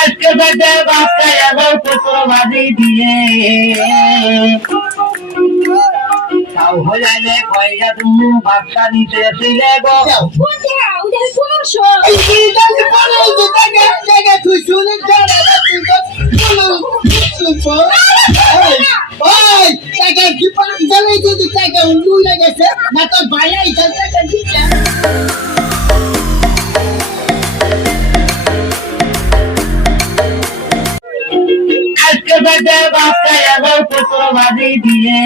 আজকে বেটে বাচ্চা এবার পুত্র বাদি দিয়ে তাও হইলে কইয়া তুমি বাচ্চা নিতে এসেছিলে গো আজকে বেটে বাচ্চা এবার পুত্র বাদি দিয়ে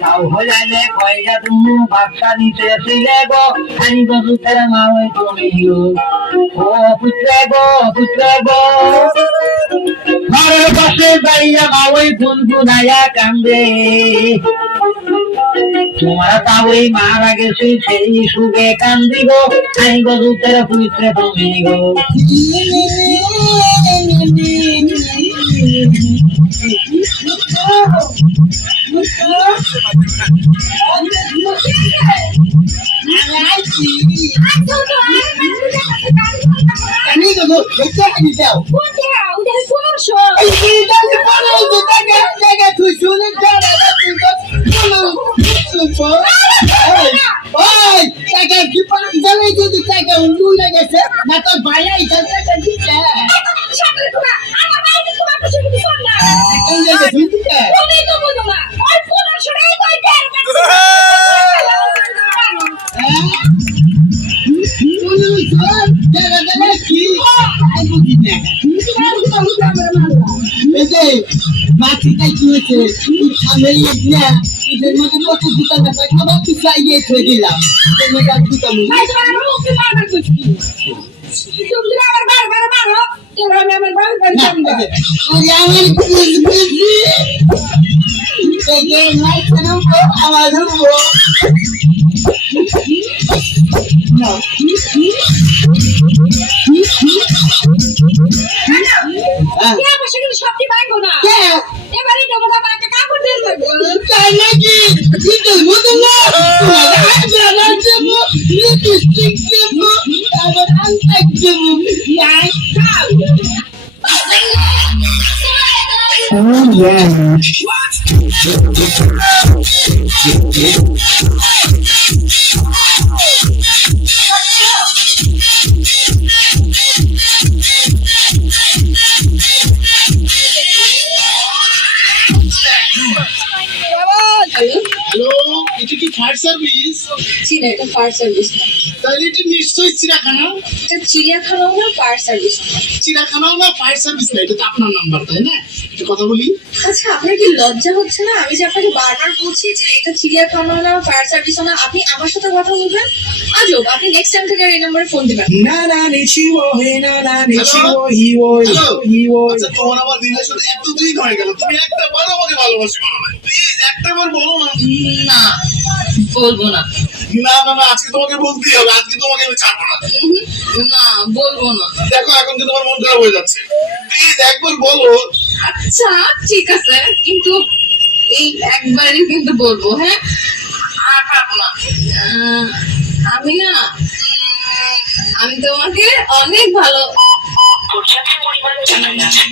তাও হইলে কইয়া তুমি বাচ্চা নিতে এসেছিলে গো আমি গজুতের মা ওই তুমি গো ও পুত্র গো ঘরের পাশে যাইয়া মা ওই গুনগুনাইয়া কান্দে তোমার তাওই মারা গেছে সেই সুখে কান্দি গো আমি গজুতের পুত্র তুমি গো মাটিটাই কি হয়েছে সামনে ঈদের মধ্যে কত জুতা দেখা খাবার কিছু আইয়ে থয়ে দিলাম সবটি পাইবো না এবারে দেবো না একটা কাপড় দিয়ে দেবো তাই নাকি কিন্তু বুঝুন না লিপস্টিক দেবো তারপর আনটাক দেবো Oh yeah. হ্যালো, এটা কি ফায়ার সার্ভিস? চিনা এটা ফায়ার সার্ভিস না, তাহলে এটা নিশ্চয়ই চিড়িয়াখানা। এটা চিড়িয়াখানাও না, ফায়ার সার্ভিস না। চিড়িয়াখানাও না, ফায়ার সার্ভিস না, এটা তো আপনার নাম্বার, তাই না? একটা কথা বলি, আচ্ছা আপনার কি লজ্জা হচ্ছে না? আমি যে আপনাকে বারবার বলছি যে এটা চিড়িয়াখানা না, ফায়ার সার্ভিস না, আপনি আমার সাথে কথা বলবেন। আজব, আপনি নেক্সট টাইম থেকে এই নম্বরে ফোন দিবেন। আচ্ছা তোমার আমার রিলেশন এতদিন হয়ে গেল, তুমি একটা বার আমাকে ভালোবাসি বলো না, প্লিজ একটা বার বলো না। না বলবো না। না না না, আজকে তোমাকে বলতেই হবে, আজকে তোমাকে আমি ছাড়বো না। না বলবো না। দেখো এখন তো তোমার মন খারাপ হয়ে যাচ্ছে, প্লিজ একবার বলো। আচ্ছা ঠিক আছে, কিন্তু এই একবারই কিন্তু বলবো, হ্যাঁ? আর পারবো না। আমি না, আমি তোমাকে অনেক ভালো। পর্যাপ্ত পরিমাণ জানা যাচ্ছে।